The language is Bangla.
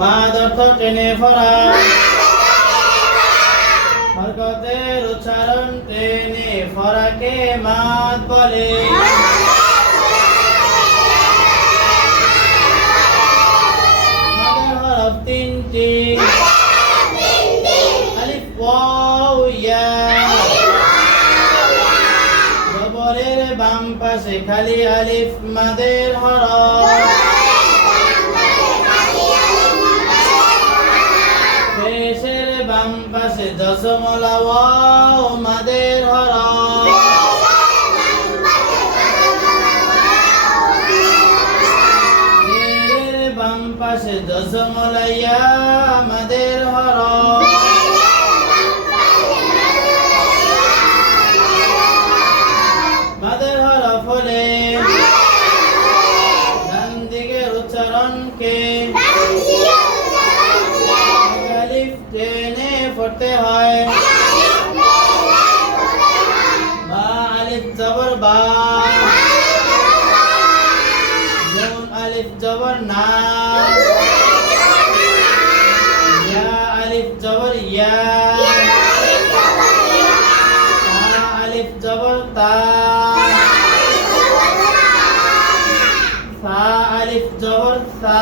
মাদ অর্থ টেনে পড়া, হরকতের উচ্চারণ টেনে পড়াকে মাদ বলে। মাদের হরফ তিনটি, আলিফ ওয়াও ইয়া। জবরের বাম পাশে খালি আলিফ মাদের হরফ, পেশের বাম পাশে দশমলা ওয়াও মাদের হরফ, জেরের বাম পাশে দশমলা ইয়া মাদের হরফ। মাদের হরফ হলে ডান দিকের উচ্চারণকে আলিফ টেনে পড়তে হয়। বা আলিফ জবর বা, নুন আলিফ জবর না, ইয়া আলিফ জবর ইয়া, তা আলিফ জবর তা, সা আলিফ জবর সা।